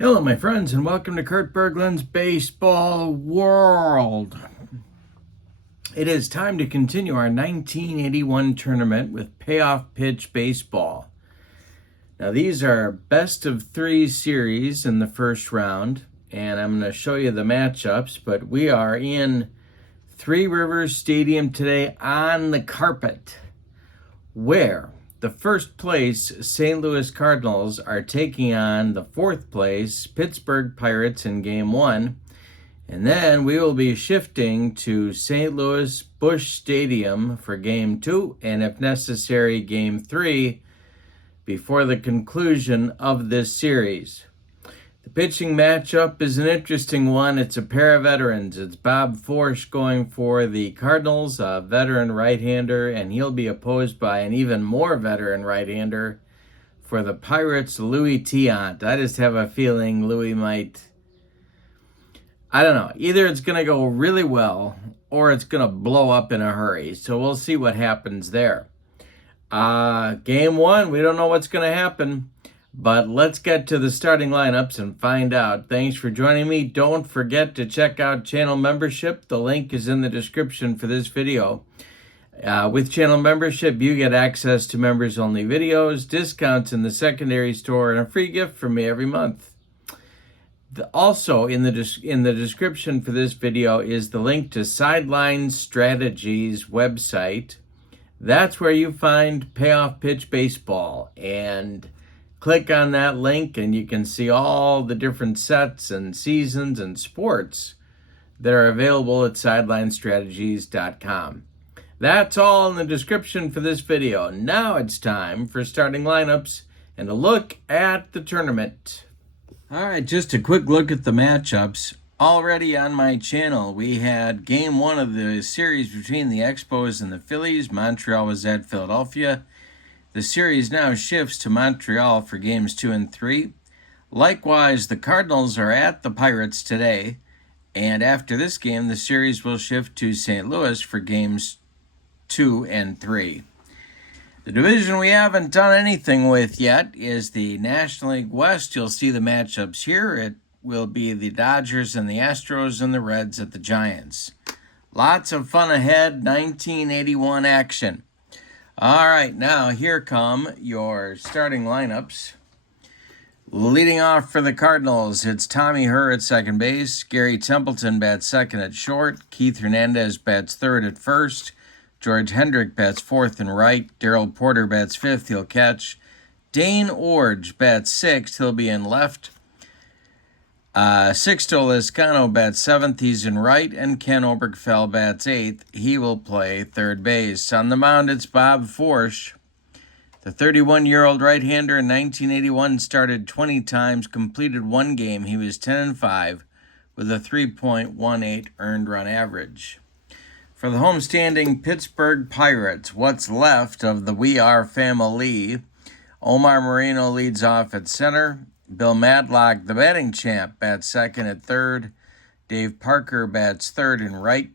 Hello, my friends, and welcome to Kurt Berglund's Baseball World. It is time to continue our 1981 tournament with Payoff Pitch Baseball. Now, these are best of three series in the first round, and I'm going to show you the matchups, but we are in Three Rivers Stadium today on the carpet, where the first place St. Louis Cardinals are taking on the fourth place Pittsburgh Pirates in Game 1. And then we will be shifting to St. Louis Busch Stadium for Game 2 and, if necessary, Game 3 before the conclusion of this series. The pitching matchup is an interesting one. It's a pair of veterans. It's Bob Forsch going for the Cardinals, a veteran right-hander, and he'll be opposed by an even more veteran right-hander for the Pirates, Louis Tiant. I just have a feeling Louis might, I don't know, either it's going to go really well or it's going to blow up in a hurry. So we'll see what happens there. Game 1, we don't know what's going to happen. But let's get to the starting lineups and find out. Thanks for joining me. Don't forget to check out channel membership. The link is in the description for this video. With channel membership, you get access to members-only videos, discounts in the secondary store, and a free gift from me every month. Also, in the description for this video is the link to Sideline Strategies website. That's where you find Payoff Pitch Baseball, and click on that link and you can see all the different sets and seasons and sports that are available at sidelinestrategies.com. That's all in the description for this video. Now it's time for starting lineups and a look at the tournament. All right, just a quick look at the matchups. Already on my channel, we had Game 1 of the series between the Expos and the Phillies. Montreal was at Philadelphia. The series now shifts to Montreal for Games 2 and 3. Likewise, the Cardinals are at the Pirates today, and after this game, the series will shift to St. Louis for Games 2 and 3. The division we haven't done anything with yet is the National League West. You'll see the matchups here. It will be the Dodgers and the Astros and the Reds at the Giants. Lots of fun ahead, 1981 action. All right, now here come your starting lineups. Leading off for the Cardinals, it's Tommy Herr at second base. Gary Templeton bats second at short. Keith Hernandez bats third at first. George Hendrick bats fourth and right. Darrell Porter bats fifth, he'll catch. Dane Orge bats sixth, he'll be in left. Sixto Lizcano bats seventh, he's in right, and Ken Obergfell bats eighth, he will play third base. On the mound, it's Bob Forsch. The 31-year-old right-hander in 1981 started 20 times, completed one game. He was 10-5 with a 3.18 earned run average. For the homestanding Pittsburgh Pirates, what's left of the We Are family, Omar Moreno leads off at center. Bill Madlock, the batting champ, bats second at third. Dave Parker bats third and right.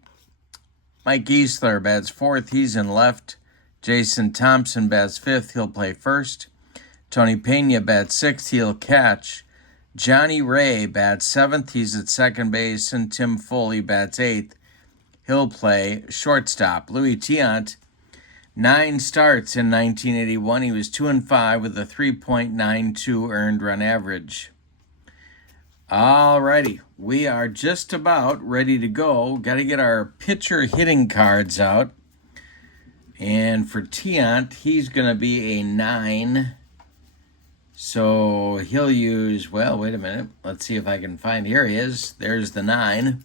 Mike Easler bats fourth, he's in left. Jason Thompson bats fifth, he'll play first. Tony Pena bats sixth, he'll catch. Johnny Ray bats seventh, he's at second base. And Tim Foley bats eighth, he'll play shortstop. Louis Tiant, 9 starts in 1981. He was 2-5 with a 3.92 earned run average. All righty, we are just about ready to go. Got to get our pitcher hitting cards out. And for Tiant, he's going to be a 9. So he'll use, well, wait a minute. Let's see if I can find, here he is. There's the 9.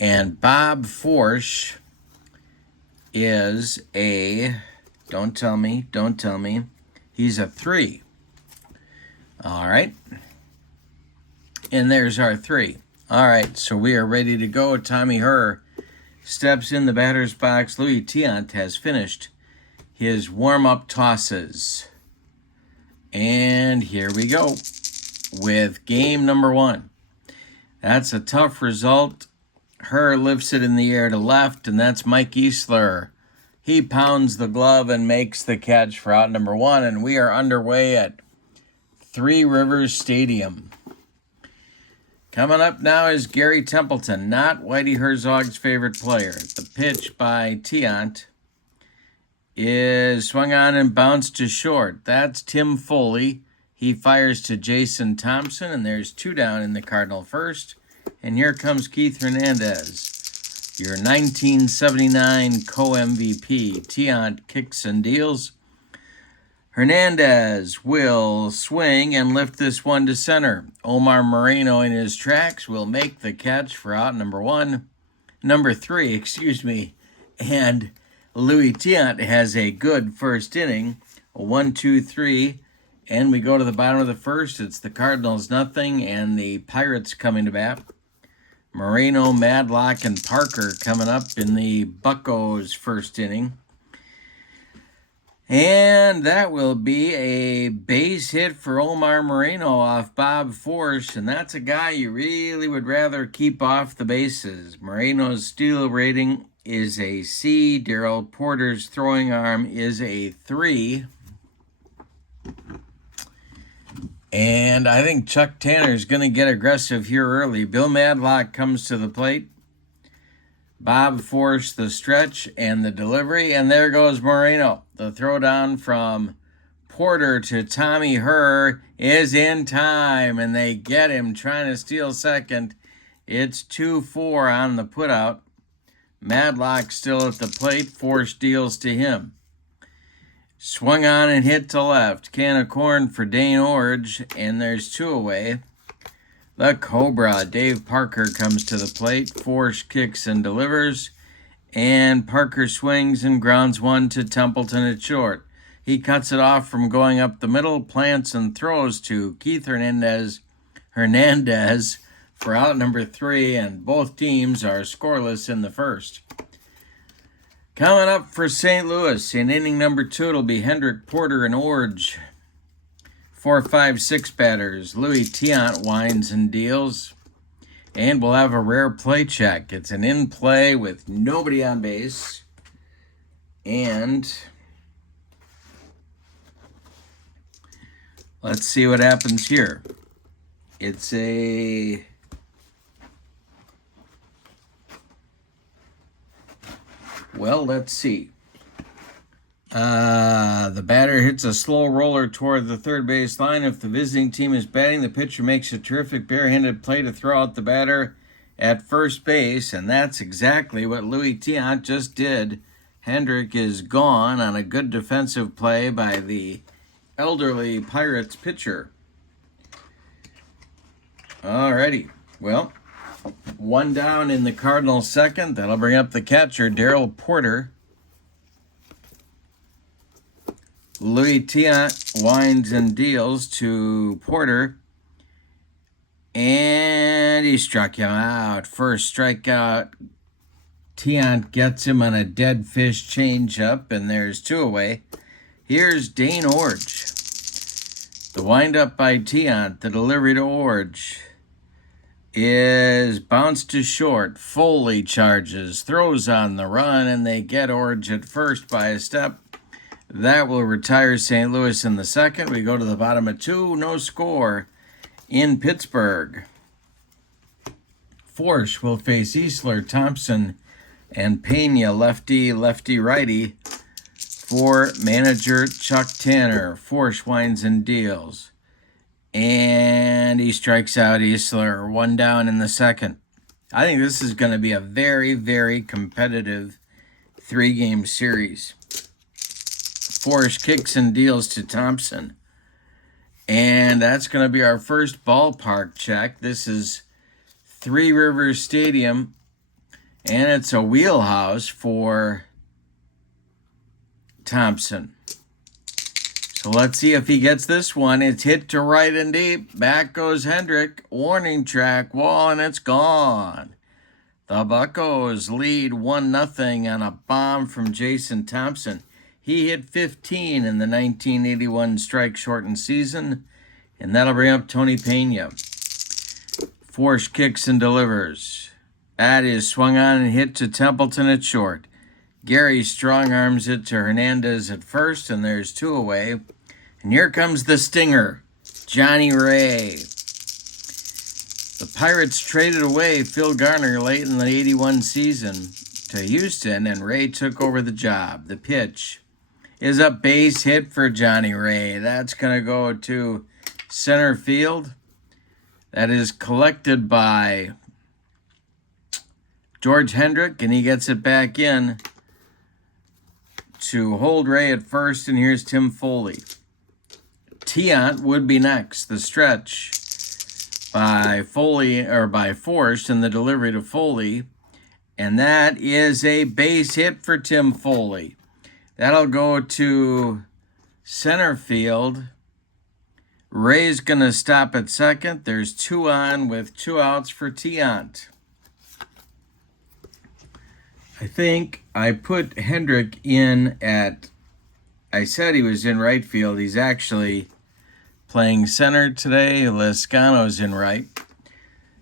And Bob Forsch is a, don't tell me, he's a 3. All right. And there's our 3. All right, so we are ready to go. Tommy Herr steps in the batter's box. Louis Tiant has finished his warm-up tosses. And here we go with game number 1. That's a tough result. Herr lifts it in the air to left, and that's Mike Easler. He pounds the glove and makes the catch for out number 1, and we are underway at Three Rivers Stadium. Coming up now is Gary Templeton, not Whitey Herzog's favorite player. The pitch by Tiant is swung on and bounced to short. That's Tim Foley. He fires to Jason Thompson, and there's 2 down in the Cardinal first. And here comes Keith Hernandez, your 1979 co-MVP. Tiant kicks and deals. Hernandez will swing and lift this one to center. Omar Moreno in his tracks will make the catch for out number 3, and Louis Tiant has a good first inning, a 1-2-3, and we go to the bottom of the first. It's the Cardinals nothing, and the Pirates coming to bat. Moreno, Madlock, and Parker coming up in the Buccos first inning. And that will be a base hit for Omar Moreno off Bob Forsch, and that's a guy you really would rather keep off the bases. Moreno's steal rating is a C. Darrell Porter's throwing arm is a 3. And I think Chuck Tanner's going to get aggressive here early. Bill Madlock comes to the plate. Bob Forsch the stretch and the delivery, and there goes Moreno. The throwdown from Porter to Tommy Herr is in time, and they get him trying to steal second. It's 2-4 on the putout. Madlock still at the plate. Forsch deals to him. Swung on and hit to left. Can of corn for Dane Orge, and there's 2 away. The Cobra, Dave Parker, comes to the plate. Forsch kicks and delivers. And Parker swings and grounds one to Templeton at short. He cuts it off from going up the middle, plants and throws to Keith Hernandez for out number 3, and both teams are scoreless in the first. Coming up for St. Louis, in inning number 2, it'll be Hendrick, Porter, and Orge. 4, 5, 6 batters. Louis Tiant winds and deals. And we'll have a rare play check. It's an in play with nobody on base. And let's see what happens here. It's a... Well, let's see. The batter hits a slow roller toward the third base line. If the visiting team is batting, the pitcher makes a terrific barehanded play to throw out the batter at first base, and that's exactly what Louis Tiant just did. Hendrick is gone on a good defensive play by the elderly Pirates pitcher. Alrighty, well, 1 down in the Cardinals second. That'll bring up the catcher, Darrell Porter. Louis Tiant winds and deals to Porter, and he struck him out. First strikeout. Tiant gets him on a dead fish changeup, and there's 2 away. Here's Dane Orge. The windup by Tiant, the delivery to Orge, is bounced to short. Foley charges, throws on the run, and they get Orge at first by a step. That will retire St. Louis in the second. We go to the bottom of 2. No score in Pittsburgh. Forsch will face Easler, Thompson, and Pena, lefty, righty, for manager Chuck Tanner. Forsch winds and deals. And he strikes out Easler. 1 down in the second. I think this is going to be a very, very competitive 3-game series. Forsch kicks and deals to Thompson. And that's going to be our first ballpark check. This is Three Rivers Stadium, and it's a wheelhouse for Thompson. So let's see if he gets this one. It's hit to right and deep. Back goes Hendrick. Warning track wall, and it's gone. The Buccos lead 1-0 on a bomb from Jason Thompson. He hit 15 in the 1981 strike-shortened season, and that'll bring up Tony Pena. Forsch kicks and delivers. That is swung on and hit to Templeton at short. Gary strong arms it to Hernandez at first, and there's 2 away. And here comes the stinger, Johnny Ray. The Pirates traded away Phil Garner late in the 81 season to Houston, and Ray took over the job. The pitch is a base hit for Johnny Ray. That's going to go to center field. That is collected by George Hendrick, and he gets it back in to hold Ray at first, and here's Tim Foley. Tiant would be next. The stretch by Forsch and the delivery to Foley, and that is a base hit for Tim Foley. That'll go to center field. Ray's going to stop at second. There's 2 on with 2 outs for Tiant. I think I put Hendrick in I said he was in right field. He's actually playing center today. Lezcano's in right.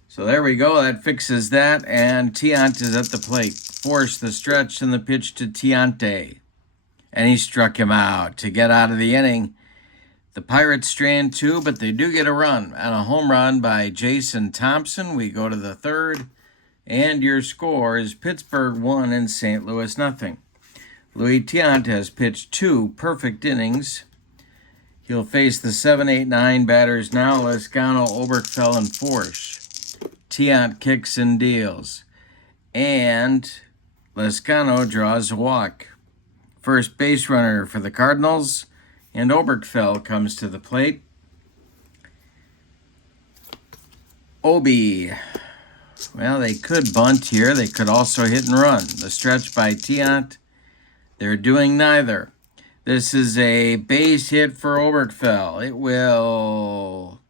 So there we go. That fixes that. And Tiant is at the plate. Force the stretch and the pitch to Tiante. And he struck him out to get out of the inning. The Pirates strand 2, but they do get a run. And a home run by Jason Thompson. We go to the third. And your score is Pittsburgh 1 and St. Louis nothing. Louis Tiant has pitched 2 perfect innings. He'll face the 7, 8, 9 batters now. Lezcano, Oberkfell, and Forsch. Tiant kicks and deals. And Lezcano draws a walk. First base runner for the Cardinals. And Oberkfell comes to the plate. Obi. Well, they could bunt here. They could also hit and run. The stretch by Tiant. They're doing neither. This is a base hit for Oberkfell. It will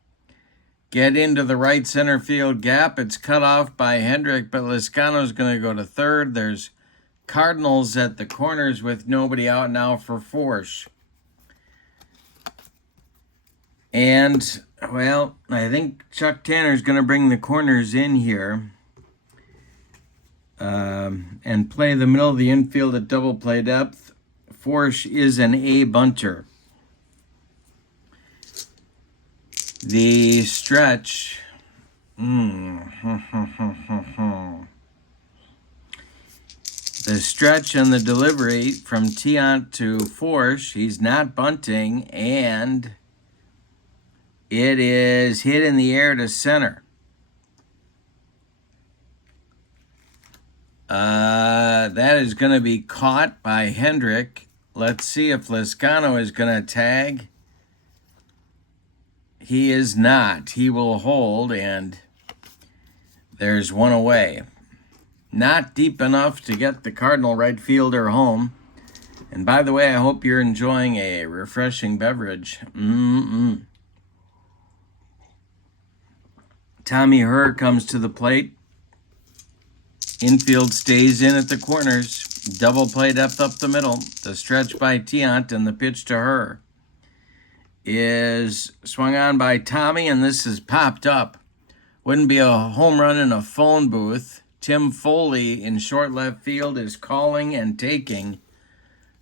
get into the right center field gap. It's cut off by Hendrick, but Lezcano's going to go to third. There's Cardinals at the corners with nobody out now for Forsch. And, well, I think Chuck Tanner's going to bring the corners in here and play the middle of the infield at double play depth. Forsch is an A bunter. The stretch. The stretch and the delivery from Tiant to Forsch. He's not bunting, and it is hit in the air to center. That is going to be caught by Hendrick. Let's see if Lezcano is going to tag. He is not. He will hold, and there's one away. Not deep enough to get the Cardinal right fielder home. And by the way, I hope you're enjoying a refreshing beverage. Tommy Herr comes to the plate. Infield stays in at the corners. Double play depth up the middle. The stretch by Tiant and the pitch to Herr is swung on by Tommy, and this is popped up. Wouldn't be a home run in a phone booth. Tim Foley in short left field is calling and taking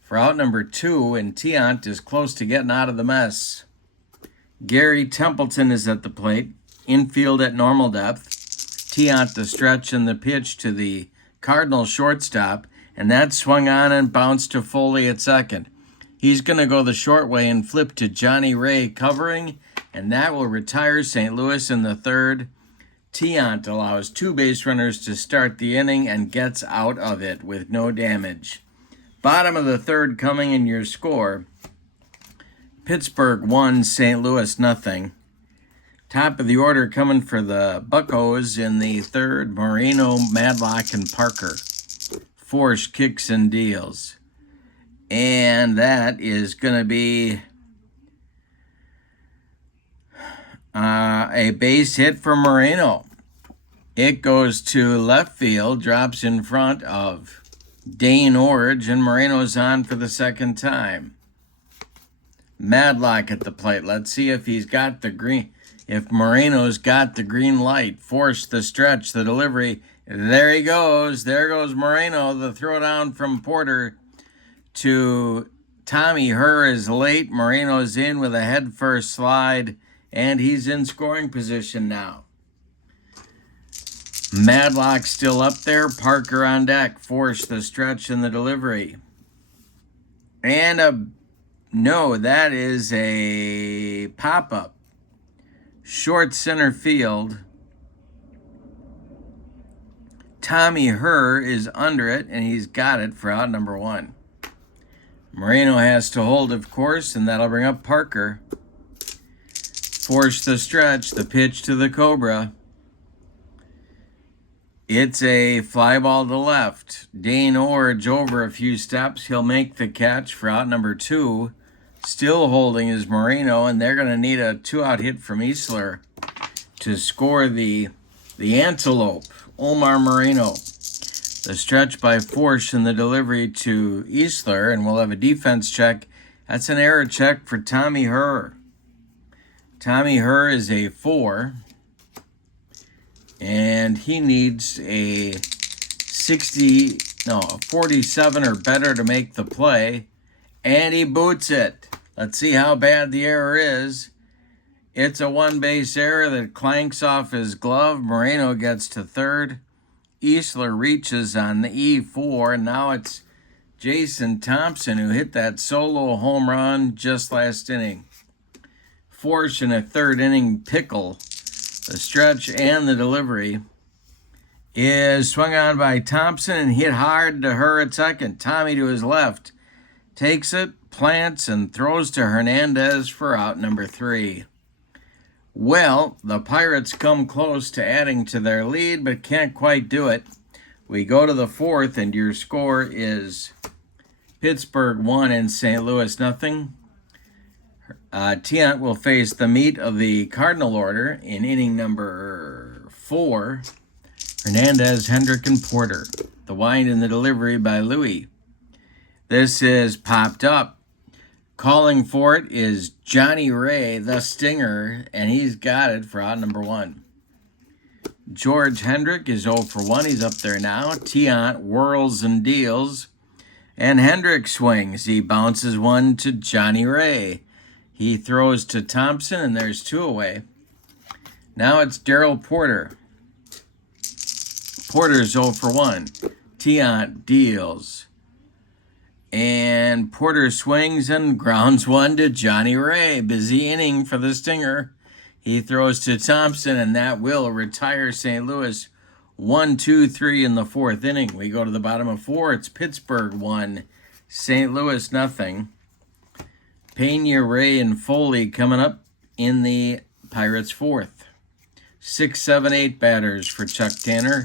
for out number 2, and Tiant is close to getting out of the mess. Gary Templeton is at the plate. Infield at normal depth. Tiant the stretch and the pitch to the Cardinal shortstop, and that swung on and bounced to Foley at second. He's going to go the short way and flip to Johnny Ray covering, and that will retire St. Louis in the third. Tiant allows 2 base runners to start the inning and gets out of it with no damage. Bottom of the third coming in your score. Pittsburgh 1, St. Louis nothing. Top of the order coming for the Buccos in the third, Moreno, Madlock, and Parker. Forsch kicks and deals. And that is going to be a base hit for Moreno. It goes to left field, drops in front of Dane Orge, and Moreno's on for the second time. Madlock at the plate. Let's see if he's got the green. If Moreno's got the green light. Force the stretch, the delivery. There he goes. There goes Moreno. The throwdown from Porter to Tommy Herr is late. Moreno's in with a head-first slide, and he's in scoring position now. Madlock still up there. Parker on deck. Forsch the stretch and the delivery. And no, that is a pop-up. Short center field. Tommy Herr is under it, and he's got it for out number 1. Moreno has to hold, of course, and that'll bring up Parker. Force the stretch, the pitch to the Cobra. It's a fly ball to left. Dane Orge over a few steps. He'll make the catch for out number 2. Still holding is Moreno, and they're going to need a 2-out hit from Easler to score the antelope. Omar Moreno. The stretch by Forsch and the delivery to Easler, and we'll have a defense check. That's an error check for Tommy Herr. Tommy Herr is a 4, and he needs a 47 or better to make the play, and he boots it. Let's see how bad the error is. It's a one-base error that clanks off his glove. Moreno gets to third. Easler reaches on the E4, and now it's Jason Thompson who hit that solo home run just last inning. Forsch in a third inning pickle. The stretch and the delivery is swung on by Thompson and hit hard to Herr at second. Tommy to his left takes it, plants, and throws to Hernandez for out number 3. Well, the Pirates come close to adding to their lead, but can't quite do it. We go to the 4th, and your score is Pittsburgh 1 and St. Louis nothing. Tiant will face the meat of the Cardinal order in inning number 4. Hernandez, Hendrick, and Porter. The wind and the delivery by Louis. This is popped up. Calling for it is Johnny Ray, the Stinger, and he's got it for out number 1. George Hendrick is 0 for 1. He's up there now. Tiant whirls and deals, and Hendrick swings. He bounces one to Johnny Ray. He throws to Thompson, and there's 2 away. Now it's Darryl Porter. Porter's 0 for 1. Tiant deals. And Porter swings and grounds one to Johnny Ray. Busy inning for the Stinger. He throws to Thompson, and that will retire St. Louis 1-2-3 in the 4th inning. We go to the bottom of 4. It's Pittsburgh 1, St. Louis nothing. Pena, Ray, and Foley coming up in the Pirates' 4th. 6, 7, 8 batters for Chuck Tanner.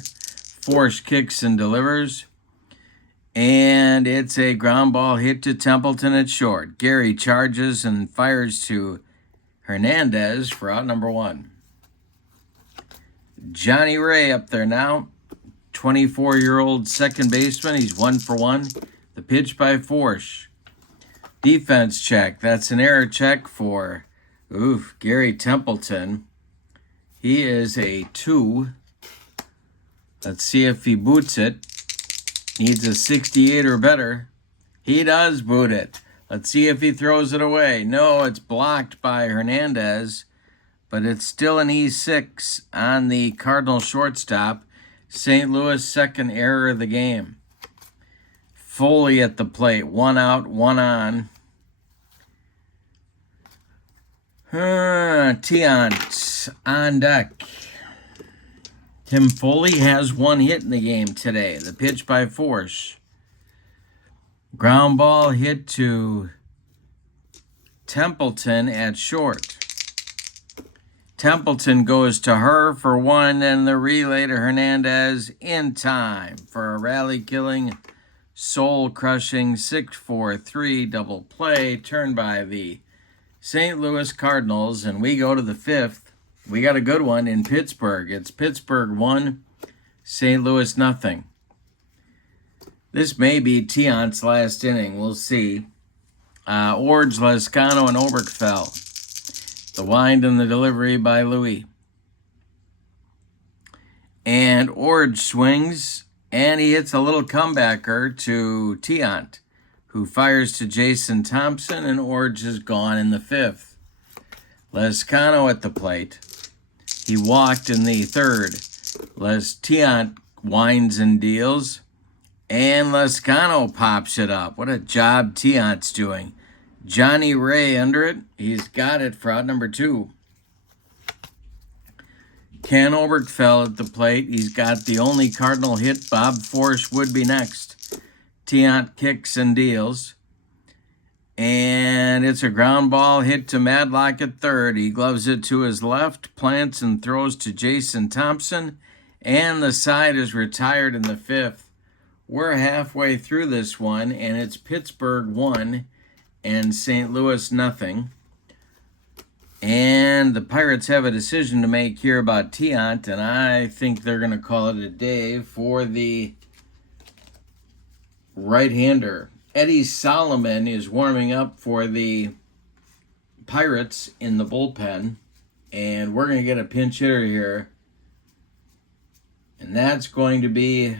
Forsch kicks and delivers. And it's a ground ball hit to Templeton at short. Gary charges and fires to Hernandez for out number 1. Johnny Ray up there now. 24-year-old second baseman. He's 1 for 1. The pitch by Forsch. Defense check. That's an error check for Gary Templeton. He is a 2. Let's see if he boots it. Needs a 68 or better. He does boot it. Let's see if he throws it away. No, it's blocked by Hernandez, but it's still an E6 on the Cardinal shortstop. St. Louis' second error of the game. Foley at the plate. 1 out, 1 on. Tiant on deck. Tim Foley has 1 hit in the game today. The pitch by Forsch. Ground ball hit to Templeton at short. Templeton goes to Herr for 1, and the relay to Hernandez in time for a rally-killing, soul-crushing 6-4-3 double play turned by the St. Louis Cardinals, and we go to the 5th. We got a good one in Pittsburgh. It's Pittsburgh 1, St. Louis nothing. This may be Tiant's last inning. We'll see. Orge, Lescano, and Oberkfell. The wind and the delivery by Louis. And Orge swings, and he hits a little comebacker to Tiant, who fires to Jason Thompson, and Orge is gone in the 5th. Lescano at the plate. He walked in the 3rd. Tiant winds and deals. And Lascano pops it up. What a job Tiant's doing. Johnny Ray under it. He's got it for out number 2. Ken Obergfell at the plate. He's got the only Cardinal hit. Bob Forsch would be next. Tiant kicks and deals. And it's a ground ball hit to Madlock at third. He gloves it to his left, plants and throws to Jason Thompson. And the side is retired in the 5th. We're halfway through this one, and it's Pittsburgh 1 and St. Louis nothing. And the Pirates have a decision to make here about Tiant, and I think they're going to call it a day for the right-hander. Eddie Solomon is warming up for the Pirates in the bullpen, and we're going to get a pinch hitter here. And that's going to be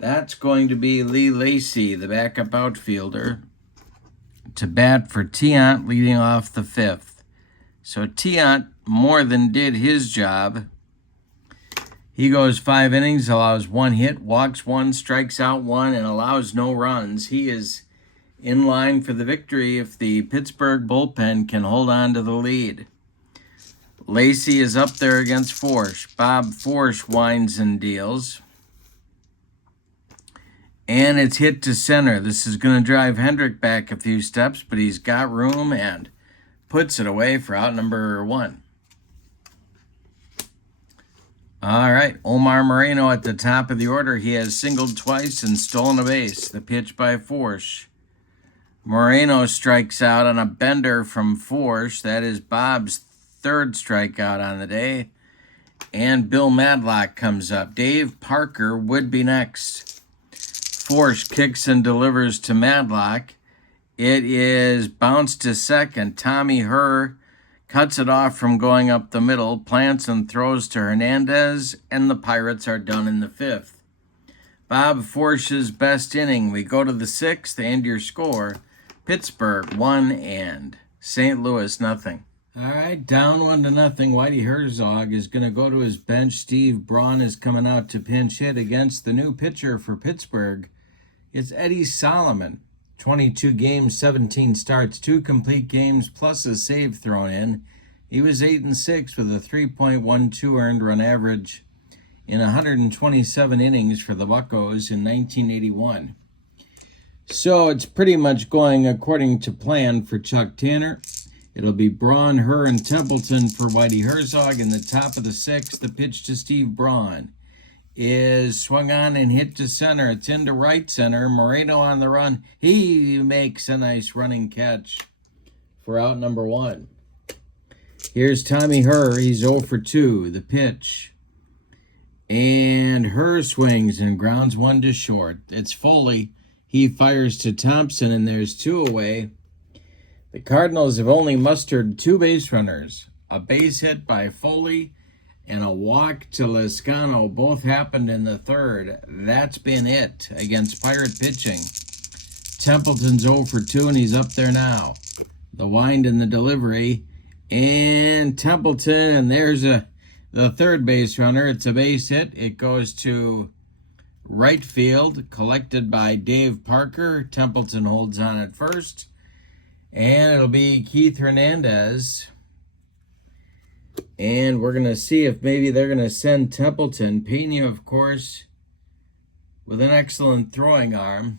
Lee Lacy, the backup outfielder, to bat for Tiant leading off the 5th. So Tiant more than did his job. He goes 5 innings, allows 1 hit, walks 1, strikes out 1, and allows no runs. He is in line for the victory if the Pittsburgh bullpen can hold on to the lead. Lacy is up there against Forsch. Bob Forsch winds and deals. And it's hit to center. This is going to drive Hendrick back a few steps, but he's got room and puts it away for out number 1. All right, Omar Moreno at the top of the order. He has singled twice and stolen a base. The pitch by Forsch. Moreno strikes out on a bender from Forsch. That is Bob's 3rd strikeout on the day. And Bill Madlock comes up. Dave Parker would be next. Forsch kicks and delivers to Madlock. It is bounced to second. Tommy Herr cuts it off from going up the middle, plants and throws to Hernandez, and the Pirates are done in the 5th. Bob Forsch's best inning. We go to the 6th, and your score, Pittsburgh 1 and St. Louis nothing. All right, down 1-0. Whitey Herzog is going to go to his bench. Steve Braun is coming out to pinch hit against the new pitcher for Pittsburgh. It's Eddie Solomon. 22 games, 17 starts, 2 complete games, plus a save thrown in. He was 8-6 with a 3.12 earned run average in 127 innings for the Buccos in 1981. So it's pretty much going according to plan for Chuck Tanner. It'll be Braun, Herr, and Templeton for Whitey Herzog. In the top of the 6th, the pitch to Steve Braun is swung on and hit to center. It's into right center. Moreno on the run. He makes a nice running catch for out number 1. Here's Tommy Herr. He's 0 for 2. The pitch. And Herr swings and grounds 1 to short. It's Foley. He fires to Thompson, and there's 2 away. The Cardinals have only mustered 2 base runners. A base hit by Foley and a walk to Lascano. Both happened in the 3rd. That's been it against Pirate pitching. Templeton's 0 for 2, and he's up there now. The wind and the delivery. And Templeton, and there's the 3rd base runner. It's a base hit. It goes to right field, collected by Dave Parker. Templeton holds on at first. And it'll be Keith Hernandez. And we're going to see if maybe they're going to send Templeton. Pena, of course, with an excellent throwing arm.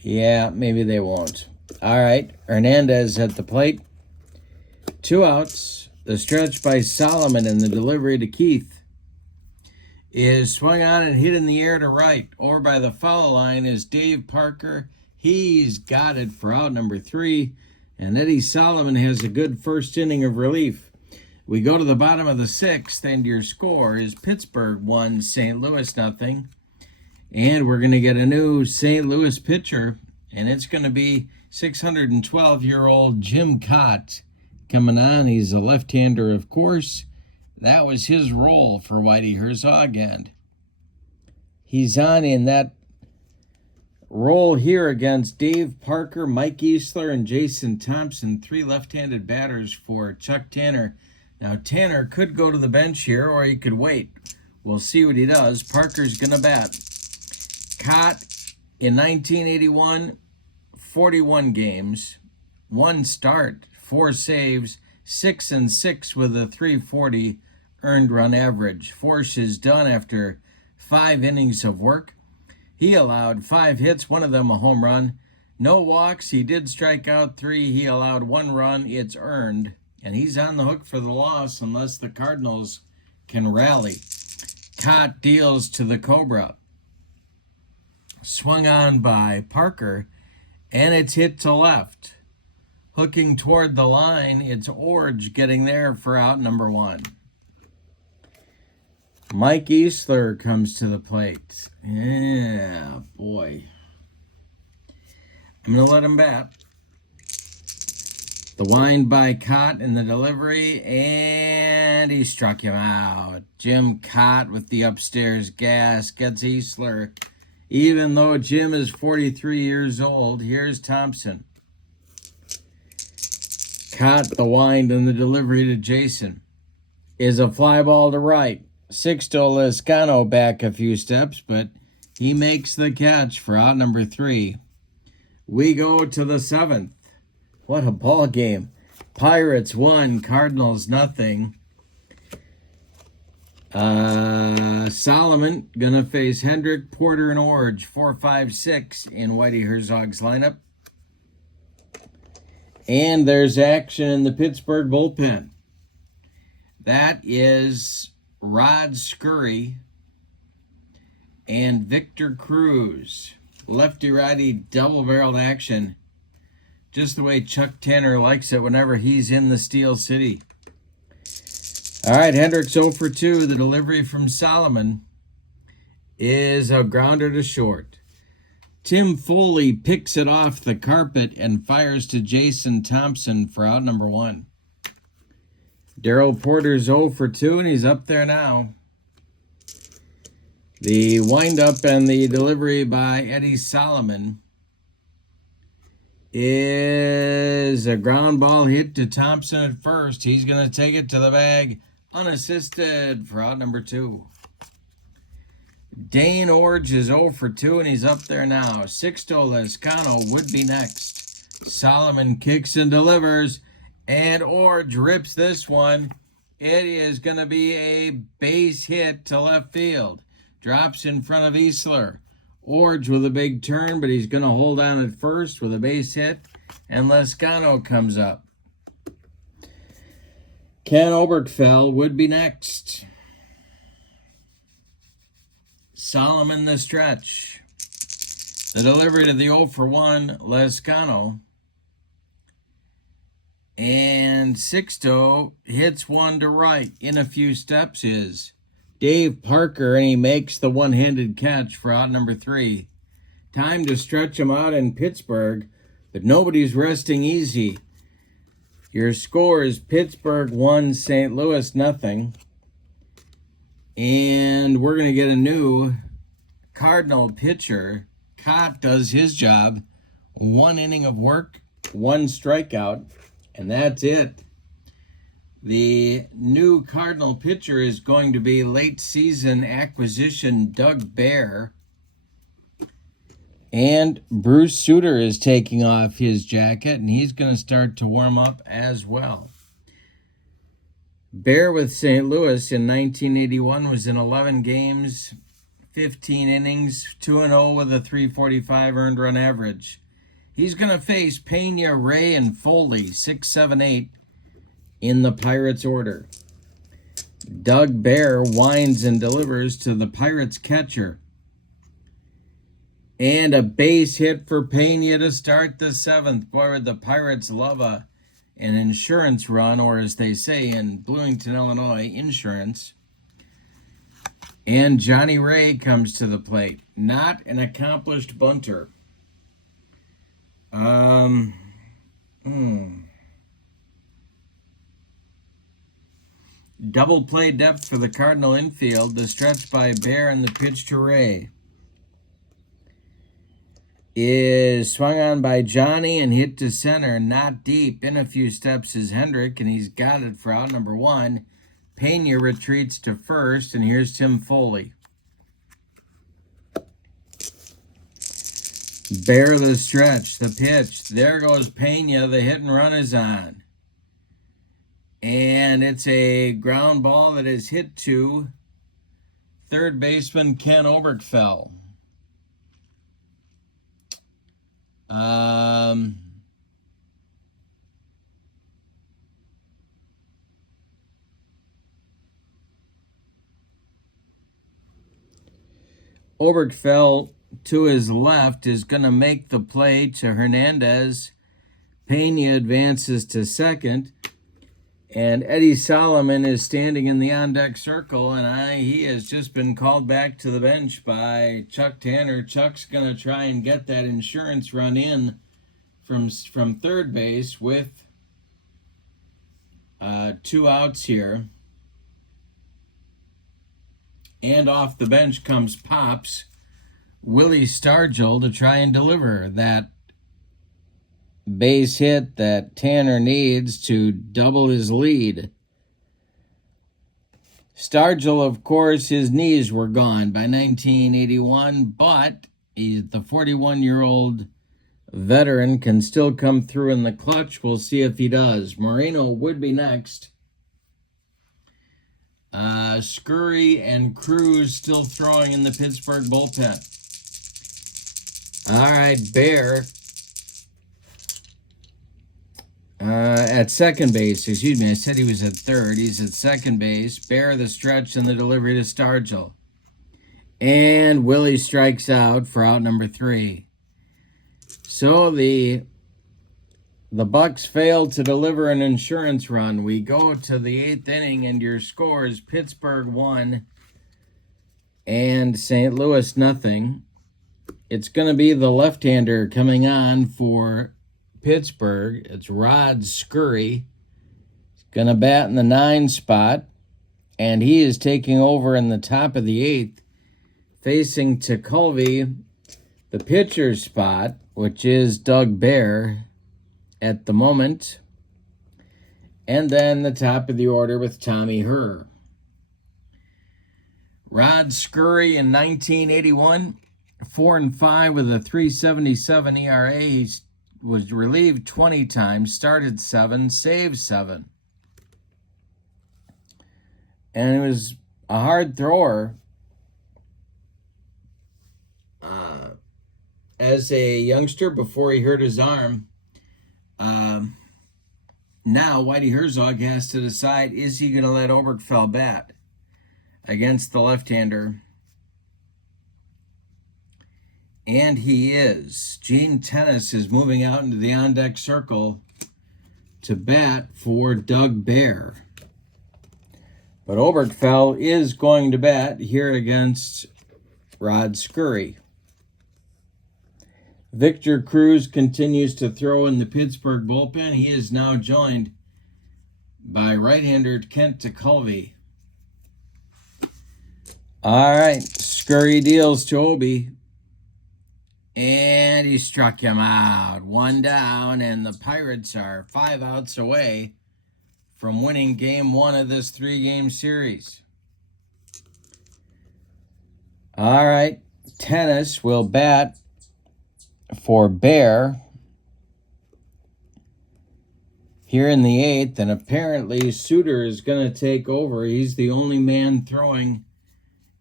Yeah, maybe they won't. All right, Hernandez at the plate. 2 outs. The stretch by Solomon and the delivery to Keith is swung on and hit in the air to right. Over by the foul line is Dave Parker. He's got it for out number 3. And Eddie Solomon has a good first inning of relief. We go to the bottom of the 6th, and your score is Pittsburgh 1, St. Louis nothing. And we're going to get a new St. Louis pitcher, and it's going to be 612-year-old Jim Cott coming on. He's a left-hander, of course. That was his role for Whitey Herzog, and he's on in that roll here against Dave Parker, Mike Easler, and Jason Thompson, 3 left-handed batters for Chuck Tanner. Now, Tanner could go to the bench here, or he could wait. We'll see what he does. Parker's going to bat. Caught in 1981, 41 games, 1 start, 4 saves, 6-6 with a 340 earned run average. Forsch is done after 5 innings of work. He allowed 5 hits, one of them a home run. No walks. He did strike out 3. He allowed 1 run. It's earned. And he's on the hook for the loss unless the Cardinals can rally. Cott deals to the Cobra. Swung on by Parker, and it's hit to left. Hooking toward the line, it's Orge getting there for out number 1. Mike Easler comes to the plate. Yeah, boy. I'm going to let him bat. The wind by Cott in the delivery, and he struck him out. Jim Cott with the upstairs gas gets Easler. Even though Jim is 43 years old, here's Thompson. Cott, the wind and the delivery to Jason. Is a fly ball to right. Sixto Lezcano back a few steps, but he makes the catch for out number 3. We go to the 7th. What a ball game. Pirates 1, Cardinals nothing. Solomon gonna face Hendrick, Porter, and Orge. 4, 5, 6 in Whitey Herzog's lineup. And there's action in the Pittsburgh bullpen. That is Rod Scurry and Victor Cruz. Lefty-righty double-barreled action. Just the way Chuck Tanner likes it whenever he's in the Steel City. All right, Hendricks 0 for 2. The delivery from Solomon is a grounder to short. Tim Foley picks it off the carpet and fires to Jason Thompson for out number 1. Darryl Porter's 0 for 2, and he's up there now. The windup and the delivery by Eddie Solomon is a ground ball hit to Thompson at first. He's going to take it to the bag unassisted for out number 2. Dane Orge is 0 for 2, and he's up there now. Sixto Lezcano would be next. Solomon kicks and delivers, and Orge rips this one. It is going to be a base hit to left field. Drops in front of Easler. Orge with a big turn, but he's going to hold on at first with a base hit, and Lezcano comes up. Ken Oberkfell would be next. Solomon the stretch. The delivery to the 0 for 1, Lezcano. And Sixto hits one to right. In a few steps is Dave Parker, and he makes the one-handed catch for out number 3. Time to stretch him out in Pittsburgh, but nobody's resting easy. Your score is Pittsburgh 1, St. Louis nothing. And we're going to get a new Cardinal pitcher. Cott does his job. 1 inning of work, 1 strikeout, and that's it. The new Cardinal pitcher is going to be late season acquisition Doug Bear. And Bruce Sutter is taking off his jacket, and he's going to start to warm up as well. Bear with St. Louis in 1981 was in 11 games, 15 innings, 2-0 with a 345 earned run average. He's going to face Pena, Ray, and Foley, 6, 7, 8 in the Pirates order. Doug Bear winds and delivers to the Pirates catcher. And a base hit for Pena to start the 7th. Boy, would the Pirates love an insurance run, or as they say in Bloomington, Illinois, insurance. And Johnny Ray comes to the plate. Not an accomplished bunter. Double play depth for the Cardinal infield. The stretch by Bear and the pitch to Ray. is swung on by Johnny and hit to center, not deep. In a few steps is Hendrick, and he's got it for out number 1. Pena retreats to first, and here's Tim Foley. Bear the stretch, the pitch. There goes Pena. The hit and run is on. And it's a ground ball that is hit to third baseman Ken Oberkfell. Oberkfell to his left is going to make the play to Hernandez. Pena advances to second. And Eddie Solomon is standing in the on-deck circle, and he has just been called back to the bench by Chuck Tanner. Chuck's going to try and get that insurance run in from third base with 2 outs here. And off the bench comes Pops, Willie Stargell, to try and deliver that base hit that Tanner needs to double his lead. Stargell, of course, his knees were gone by 1981, but the 41-year-old veteran can still come through in the clutch. We'll see if he does. Moreno would be next. Scurry and Cruz still throwing in the Pittsburgh bullpen. All right, Bear at second base. Excuse me, I said he was at third. He's at second base. Bear the stretch and the delivery to Stargell. And Willie strikes out for out number 3. So the Bucks failed to deliver an insurance run. We go to the 8th inning, and your score is Pittsburgh 1 and St. Louis nothing. It's going to be the left-hander coming on for Pittsburgh. It's Rod Scurry. He's going to bat in the 9 spot, and he is taking over in the top of the 8th, facing Tekulve, the pitcher's spot, which is Doug Bear at the moment, and then the top of the order with Tommy Herr. Rod Scurry in 1981, 4-5 with a 3.77 ERA. He was relieved 20 times, started 7, saved 7. And it was a hard thrower as a youngster before he hurt his arm. Now Whitey Herzog has to decide, is he going to let Oberkfell bat against the left-hander? And he is. Gene Tennis is moving out into the on-deck circle to bat for Doug Bear. But Oberkfell is going to bat here against Rod Scurry. Victor Cruz continues to throw in the Pittsburgh bullpen. He is now joined by right-hander Kent Tekulve. All right, Scurry deals to Obi, and he struck him out. 1 down, and the Pirates are 5 outs away from winning game 1 of this 3-game series. All right, Tennis will bat for Bear here in the 8th, and apparently Suter is going to take over. He's the only man throwing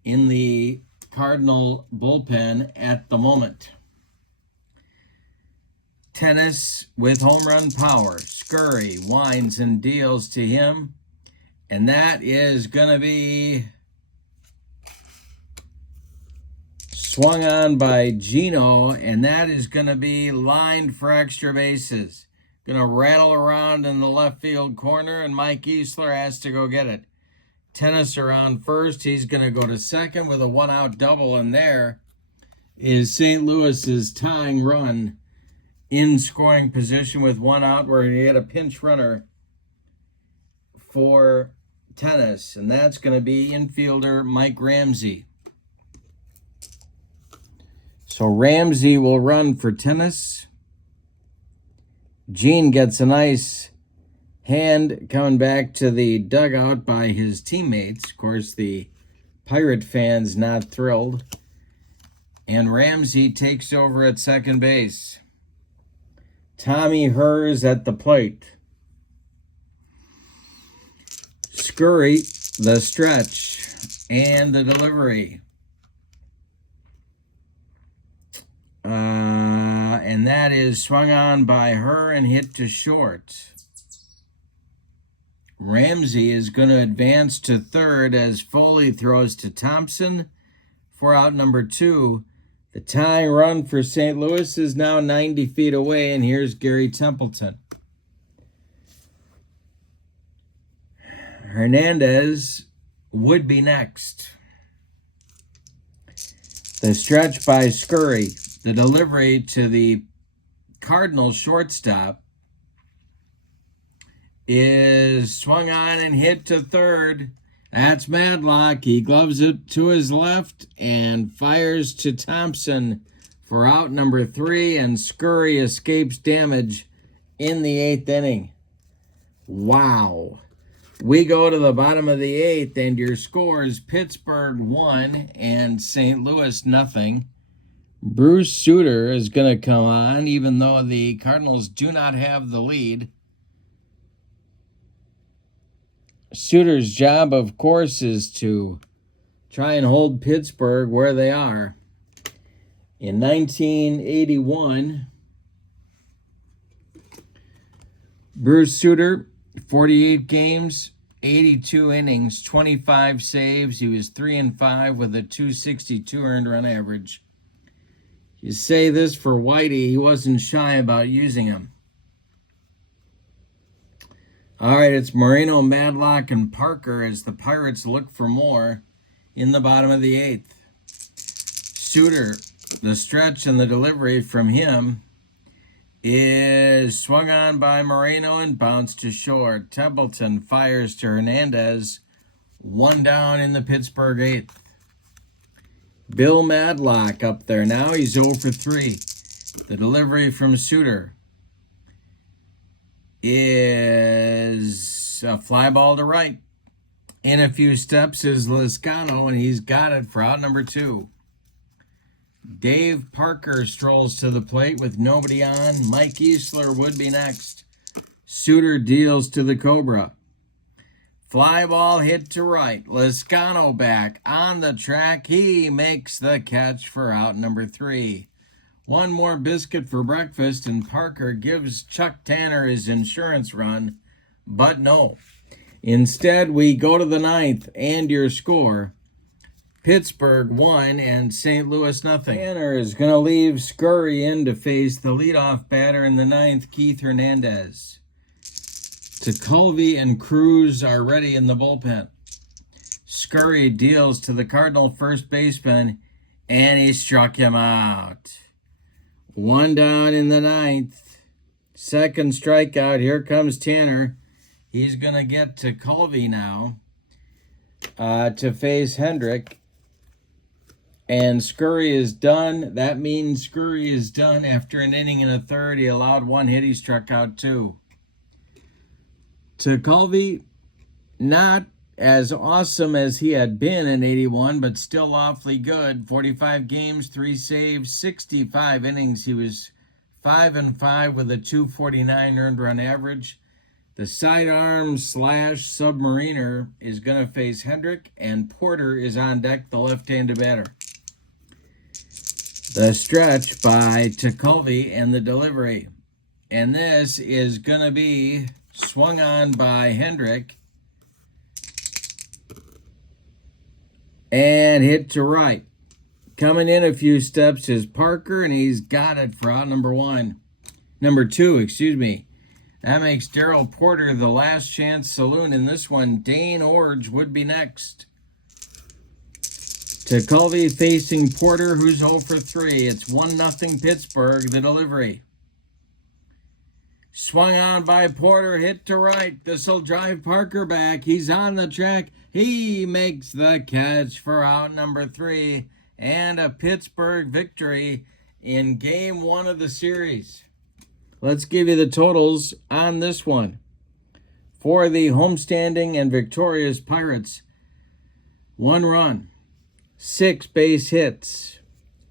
in the Cardinal bullpen at the moment. Tennis with home run power. Scurry winds and deals to him, and that is going to be swung on by Gino, and that is going to be lined for extra bases. Going to rattle around in the left field corner, and Mike Easler has to go get it. Tennis around first. He's going to go to second with a 1-out double, and there is St. Louis's tying run in scoring position with 1 out, where he had a pinch runner for Tennis, and that's going to be infielder Mike Ramsey. So Ramsey will run for tennis. Gene gets a nice hand coming back to the dugout by his teammates. Of course, the Pirate fans not thrilled. And Ramsey takes over at second base. Tommy Hers at the plate. Scurry, the stretch, and the delivery. And that is swung on by her and hit to short. Ramsey is going to advance to third as Foley throws to Thompson for out number 2. The tying run for St. Louis is now 90 feet away, and here's Gary Templeton. Hernandez would be next. The stretch by Scurry. The delivery to the Cardinals shortstop is swung on and hit to third. That's Madlock. He gloves it to his left and fires to Thompson for out number 3, and Scurry escapes damage in the 8th inning. Wow. We go to the bottom of the 8th, and your scores: Pittsburgh 1 and St. Louis nothing. Bruce Sutter is going to come on, even though the Cardinals do not have the lead. Sutter's job, of course, is to try and hold Pittsburgh where they are. In 1981, Bruce Sutter, 48 games, 82 innings, 25 saves. He was 3-5 with a .262 earned run average. You say this for Whitey, he wasn't shy about using him. All right, it's Moreno, Madlock, and Parker as the Pirates look for more in the bottom of the 8th. Sutter, the stretch and the delivery from him is swung on by Moreno and bounced to short. Templeton fires to Hernandez. 1 down in the Pittsburgh 8th. Bill Madlock up there now. He's 0 for 3. The delivery from Sutter is a fly ball to right. In a few steps is Lizcano, and he's got it for out number 2. Dave Parker strolls to the plate with nobody on. Mike Easler would be next. Sutter deals to the Cobra. Fly ball hit to right. Lizcano back on the track. He makes the catch for out number 3. One more biscuit for breakfast, and Parker gives Chuck Tanner his insurance run. But no. Instead, we go to the 9th, and your score: Pittsburgh 1 and St. Louis nothing. Tanner is going to leave Scurry in to face the leadoff batter in the 9th, Keith Hernandez. Tekulve and Cruz are ready in the bullpen. Scurry deals to the Cardinal first baseman, and he struck him out. 1 down in the 9th. Second strikeout. Here comes Tanner. He's going to get Tekulve now to face Hendrick. And Scurry is done. That means Scurry is done after an inning and a third. He allowed 1 hit. He struck out 2. Tekulve, not as awesome as he had been in 81, but still awfully good. 45 games, 3 saves, 65 innings. He was 5-5 with a .249 earned run average. The sidearm / submariner is going to face Hendrick, and Porter is on deck, the left-handed batter. The stretch by Tekulve and the delivery. And this is going to be swung on by Hendrick and hit to right. Coming in a few steps is Parker, and he's got it for out number 2. That makes Darryl Porter the last chance saloon in this one. Dane Orge would be next. Tekulve facing Porter, who's 0 for 3. It's 1-0 Pittsburgh, the delivery. Swung on by Porter, hit to right. This will drive Parker back. He's on the track. He makes the catch for out number 3. and a Pittsburgh victory in Game 1 of the series. Let's give you the totals on this one. For the homestanding and victorious Pirates, 1 run, 6 base hits,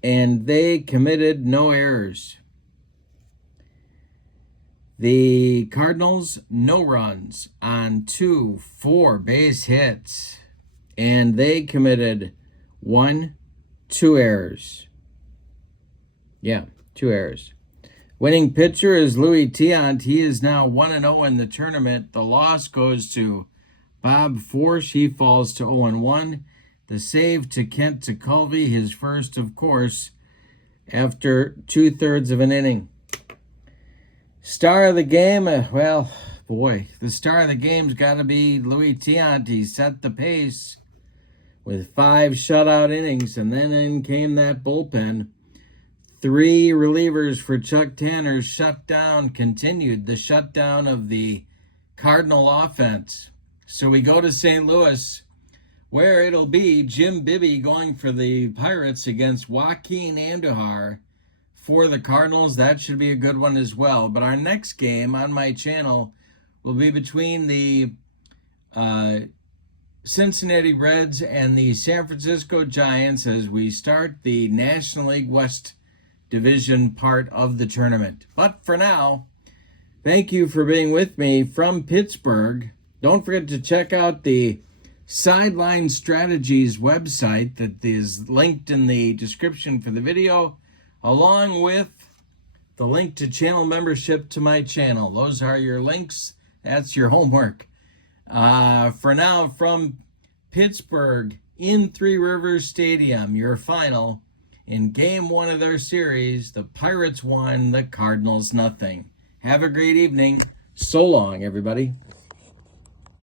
and they committed no errors. The Cardinals, no runs on 2 4-base hits, and they committed 2 errors. Yeah, 2 errors. Winning pitcher is Tiant. He is now 1-0 in the tournament. The loss goes to Bob Forsch. He falls to 0-1. The save to Kent to Culvey, his first, of course, after 2/3 of an inning. Star of the game, the star of the game's got to be Tiant. He set the pace with 5 shutout innings, and then in came that bullpen. 3 relievers for Chuck Tanner's continued the shutdown of the Cardinal offense. So we go to St. Louis, where it'll be Jim Bibby going for the Pirates against Joaquin Andujar for the Cardinals. That should be a good one as well. But our next game on my channel will be between the Cincinnati Reds and the San Francisco Giants as we start the National League West Division part of the tournament. But for now, thank you for being with me from Pittsburgh. Don't forget to check out the Sideline Strategies website that is linked in the description for the video, along with the link to channel membership to my channel. Those are your links. That's your homework. For now, from Pittsburgh in Three Rivers Stadium, your final in Game 1 of their series, the Pirates won, the Cardinals nothing. Have a great evening. So long, everybody.